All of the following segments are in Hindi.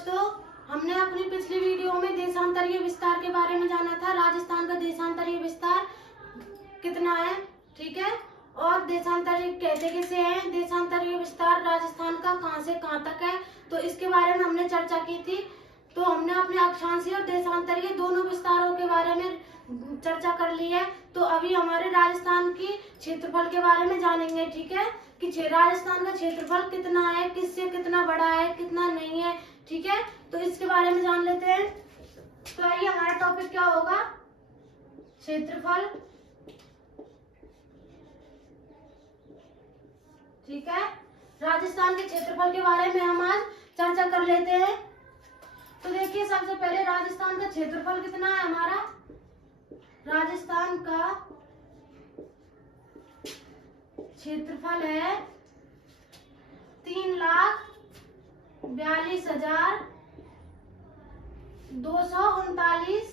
दोस्तों, हमने अपनी पिछली वीडियो में देशांतरीय विस्तार के बारे में जाना था। राजस्थान का देशांतरीय विस्तार कितना है, ठीक है, और देशांतरीय कहते किसे हैं। देशांतरीय विस्तार राजस्थान का कहां से कहां तक है, तो इसके बारे में हमने चर्चा की थी। तो हमने अपने अक्षांशीय और देशांतरीय दोनों विस्तारों के बारे में चर्चा कर ली है। तो अभी हमारे राजस्थान की क्षेत्रफल के बारे में जानेंगे, ठीक है, कि राजस्थान का क्षेत्रफल कितना है, किससे कितना बड़ा है, कितना नहीं है, ठीक है। तो इसके बारे में जान लेते हैं। तो आइए, हमारा टॉपिक क्या होगा, क्षेत्रफल, ठीक है। राजस्थान के क्षेत्रफल के बारे में हम आज चर्चा कर लेते हैं। तो देखिए, सबसे पहले राजस्थान का क्षेत्रफल कितना है हमारा। राजस्थान का क्षेत्रफल है 3,42,239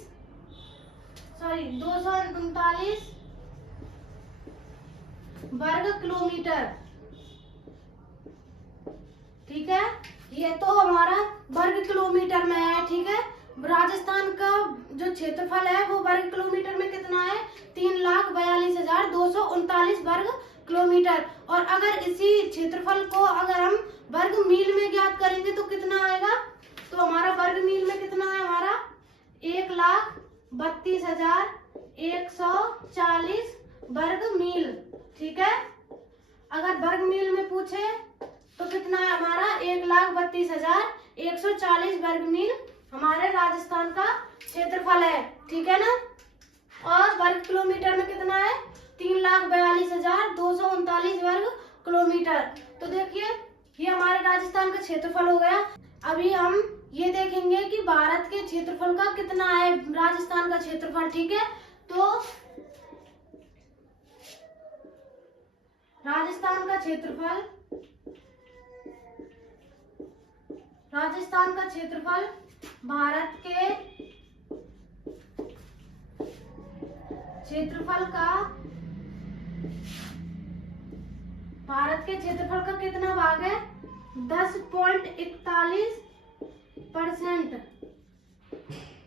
वर्ग किलोमीटर, ठीक है। ये तो हमारा वर्ग किलोमीटर में है, ठीक है। राजस्थान का जो क्षेत्रफल है वो वर्ग किलोमीटर में कितना है, 3,42,239 वर्ग किलोमीटर। और अगर इसी क्षेत्रफल को अगर हम वर्ग मील में ज्ञात करेंगे तो कितना आएगा, तो हमारा वर्ग मील में कितना है, हमारा 1,32,140 वर्ग मील, ठीक है। अगर वर्ग मील में पूछे तो कितना है हमारा 1,32,140 वर्ग मील हमारे राजस्थान का क्षेत्रफल है, ठीक है ना। और वर्ग किलोमीटर में कितना है, 3,42,239 वर्ग किलोमीटर। तो देखिए, ये हमारे राजस्थान का क्षेत्रफल हो गया। अभी हम ये देखेंगे कि भारत के क्षेत्रफल का कितना है राजस्थान का क्षेत्रफल, ठीक है। तो राजस्थान का क्षेत्रफल भारत के क्षेत्रफल का कितना भाग है, 10.41%,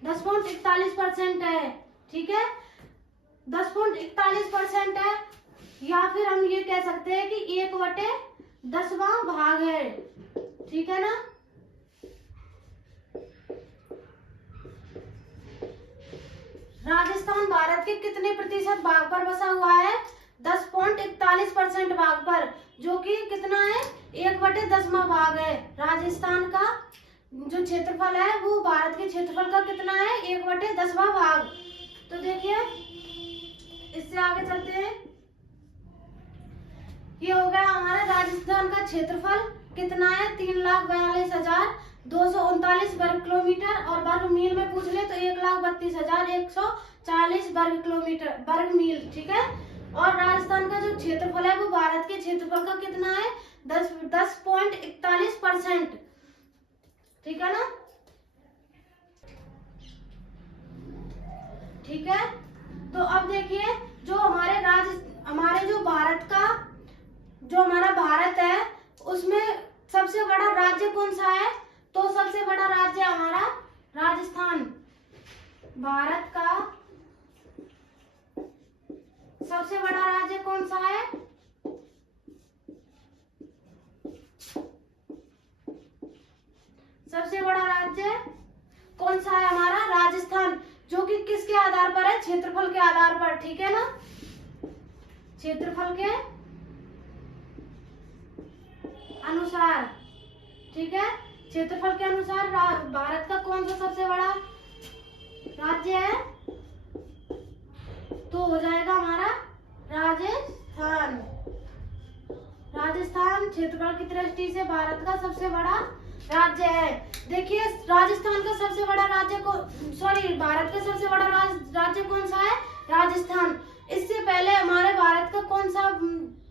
10.41% है, ठीक है। 10.41% है, या फिर हम ये कह सकते हैं कि 1/10वां भाग है, ठीक है ना। राजस्थान भारत के कितने प्रतिशत भाग पर बसा हुआ है, 10.41% भाग पर, जो कि कितना है, 1/10वां भाग है। राजस्थान का जो क्षेत्रफल है वो भारत के क्षेत्रफल का कितना है, 1/10वां भाग। तो देखिए, इससे आगे चलते हैं। ये हो गया हमारा राजस्थान का क्षेत्रफल कितना है, 3,42,239 वर्ग किलोमीटर। और वर्ग मील में पूछ ले तो 1,32,140 वर्ग किलोमीटर वर्ग मील, ठीक है। और राजस्थान का जो क्षेत्रफल है वो भारत के क्षेत्रफल का कितना है, 10.41%, ठीक है ना, ठीक है। तो अब देखिए, जो हमारा भारत है उसमें सबसे बड़ा राज्य कौन सा है, तो सबसे बड़ा राज्य हमारा राजस्थान। भारत का सबसे बड़ा राज्य कौन सा है, सबसे बड़ा राज्य कौन सा है हमारा, राजस्थान, जो कि किसके आधार पर है, क्षेत्रफल के आधार पर, ठीक है ना। क्षेत्रफल के अनुसार, ठीक है, क्षेत्रफल के अनुसार भारत का कौन सा सबसे बड़ा राज्य है, तो हो जाएगा हमारा राजस्थान। राजस्थान क्षेत्रफल की दृष्टि से भारत का सबसे बड़ा राज्य है। देखिए, राजस्थान का सबसे बड़ा राज्य भारत का सबसे बड़ा राज्य कौन सा है, राजस्थान। इससे पहले हमारे भारत का कौन सा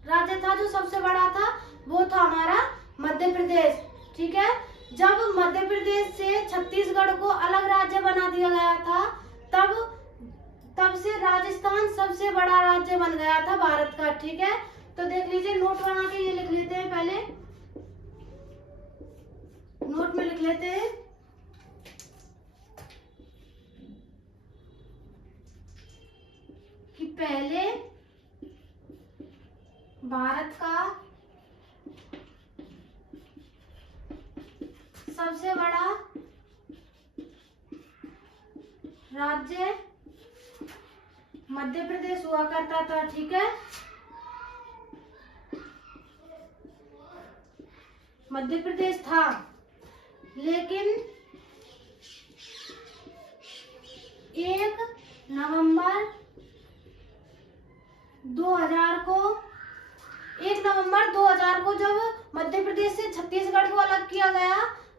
राज्य था जो सबसे बड़ा था, वो था हमारा मध्य प्रदेश, ठीक है। जब मध्य प्रदेश से छत्तीसगढ़ को अलग राज्य बना दिया गया था, तब से राजस्थान सबसे बड़ा राज्य बन गया था भारत का, ठीक है। तो देख लीजिए, नोट बना के ये लिख लेते हैं, पहले नोट में लिख लेते हैं सबसे बड़ा राज्य मध्य प्रदेश हुआ करता था। ठीक है, मध्य प्रदेश था, लेकिन 1 नवंबर 2000 को जब मध्य प्रदेश से छत्तीसगढ़ को अलग किया गया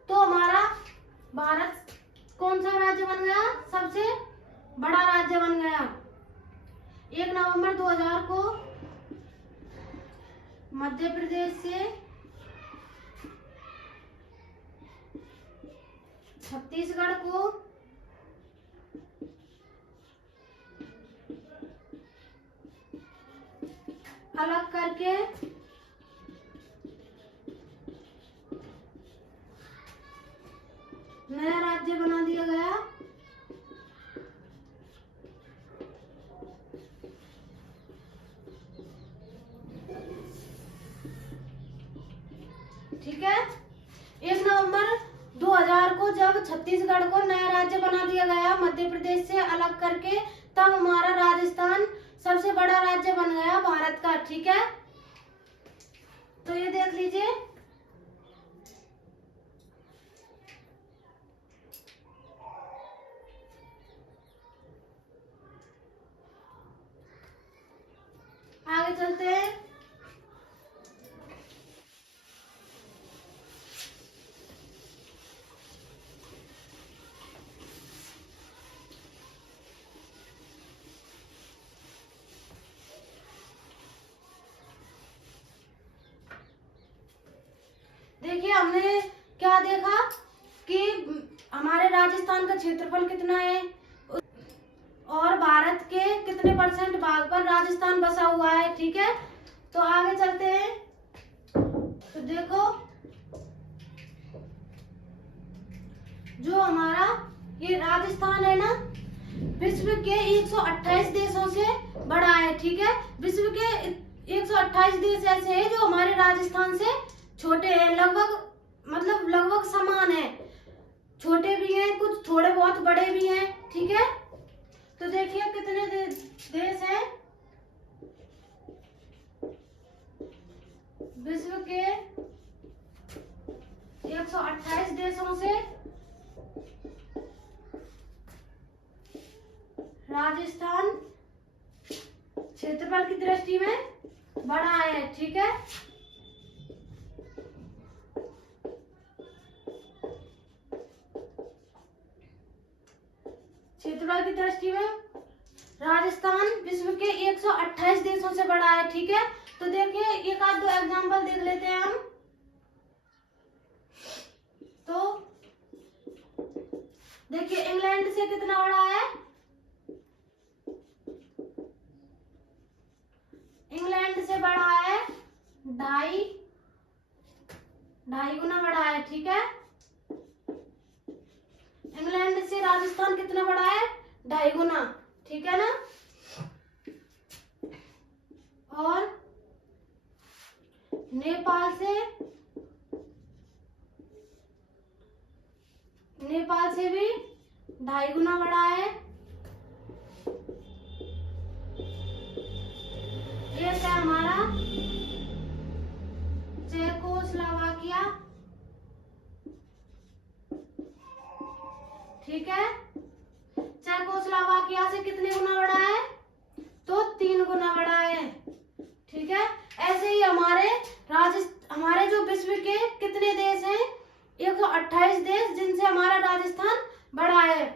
तो हमारा भारत कौन सा राज्य बन गया? सबसे बड़ा राज्य बन गया। 1 नवंबर 2000 को मध्य प्रदेश से छत्तीसगढ़ को अलग करके नया राज्य बना दिया गया। ठीक है, 1 नवंबर 2000 को जब छत्तीसगढ़ को नया राज्य बना दिया गया मध्य प्रदेश से अलग करके, तब हमारा राजस्थान सबसे बड़ा राज्य बन गया भारत का। ठीक है, तो ये देख लीजिए। आगे चलते हैं। देखिए, हमने क्या देखा कि हमारे राजस्थान का क्षेत्रफल कितना है और भारत के कितने % भाग पर राजस्थान बसा हुआ है। ठीक है, तो आगे चलते हैं। तो देखो, जो हमारा ये राजस्थान है ना, विश्व के 128 देशों से बड़ा है। ठीक है, विश्व के 128 देश ऐसे हैं जो हमारे राजस्थान से छोटे हैं, लगभग समान है। छोटे भी हैं, कुछ थोड़े बहुत बड़े भी हैं। ठीक है, तो देखिए कितने देश हैं। विश्व के 128 देशों से राजस्थान क्षेत्रफल की दृष्टि में बड़ा है। ठीक है, क्षेत्रफल की दृष्टि में राजस्थान विश्व के 128 देशों से बड़ा है। ठीक है, तो देखिए एक आध दो एग्जांपल देख लेते हैं हम। तो देखिए, इंग्लैंड से कितना बड़ा है? इंग्लैंड से बड़ा है ढाई गुना बड़ा है। ठीक है, इंग्लैंड से राजस्थान कितना बड़ा है? 2.5 गुना। ठीक है ना। और नेपाल से भी 2.5 गुना बड़ा है। एक है हमारा चेकोस्लोवाकिया। ठीक है, चेकोस्लोवाकिया से कितने गुना बड़ा है? तो 3 गुना बड़ा है। ठीक है, ऐसे ही हमारे जो विश्व के कितने देश हैं? 128 देश, जिनसे हमारा राजस्थान बड़ा है।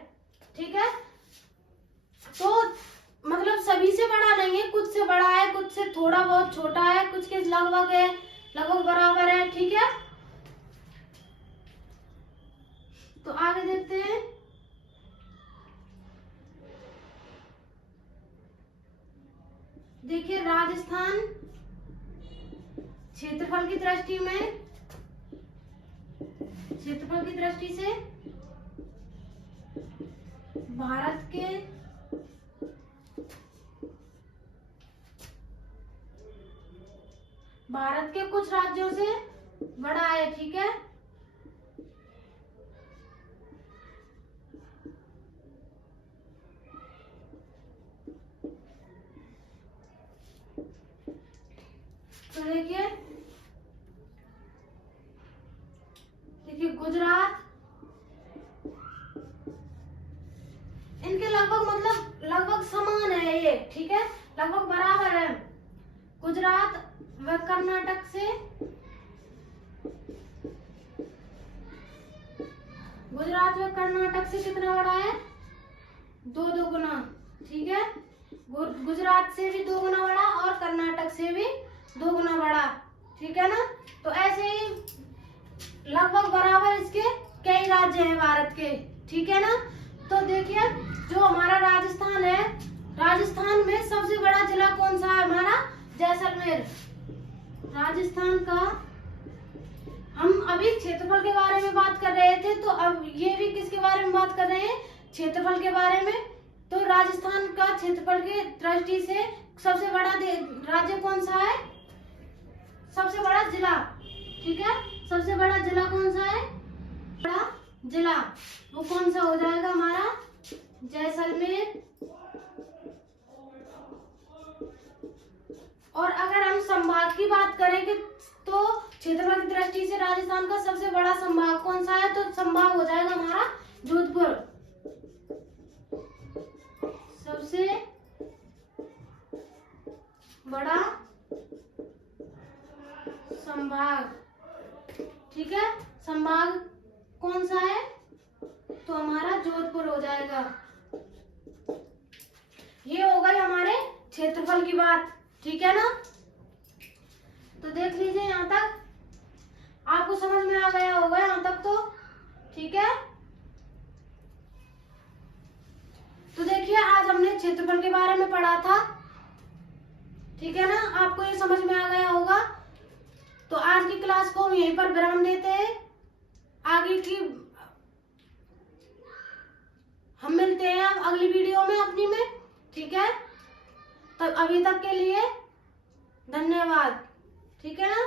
ठीक है, तो मतलब सभी से बड़ा नहीं है, कुछ से बड़ा है, कुछ से थोड़ा बहुत छोटा है, कुछ के लगभग बराबर है। ठीक है, तो आगे देखते हैं। देखिए, राजस्थान क्षेत्रफल की दृष्टि से भारत के कुछ राज्यों से बड़ा है। ठीक है, देखिए गुजरात, इनके लगभग समान है ये, ठीक है, लगभग बराबर है। गुजरात व कर्नाटक से, गुजरात व कर्नाटक से कितना बड़ा है? 2 गुना, ठीक है। गुजरात से भी 2 गुना बड़ा और कर्नाटक से भी 2 गुना बड़ा, ठीक है ना। तो ऐसे ही लगभग बराबर इसके कई राज्य हैं भारत के, ठीक है ना। तो देखिए जो हमारा राजस्थान है, राजस्थान में सबसे बड़ा जिला कौन सा है? हमारा जैसलमेर। राजस्थान का, हम अभी क्षेत्रफल के बारे में बात कर रहे थे, तो अब ये भी किसके बारे में बात कर रहे हैं? क्षेत्रफल के बारे में। तो राजस्थान का क्षेत्रफल की दृष्टि से सबसे बड़ा राज्य कौन सा है? सबसे बड़ा जिला, ठीक है, सबसे बड़ा जिला कौन सा है? बड़ा जिला वो कौन सा हो जाएगा? हमारा जैसलमेर। और अगर हम संभाग की बात करें तो क्षेत्रफल की दृष्टि से राजस्थान का सबसे बड़ा संभाग कौन सा है? तो संभाग हो जाएगा हमारा जोधपुर, सबसे बड़ा संभाग, ठीक है। संभाग कौन सा है? तो हमारा जोधपुर हो जाएगा। ये हो गई हमारे क्षेत्रफल की बात, ठीक है ना। तो देख लीजिए यहाँ तक आपको समझ में आ गया होगा, यहाँ तक तो ठीक है। तो देखिए आज हमने क्षेत्रफल के बारे में पढ़ा था, ठीक है ना। आपको ये समझ में आ गया होगा। तो आज की क्लास को हम यहीं पर विराम देते हैं। आगे की हम मिलते हैं अब अगली वीडियो में अपनी में, ठीक है। तब अभी तक के लिए धन्यवाद, ठीक है ना।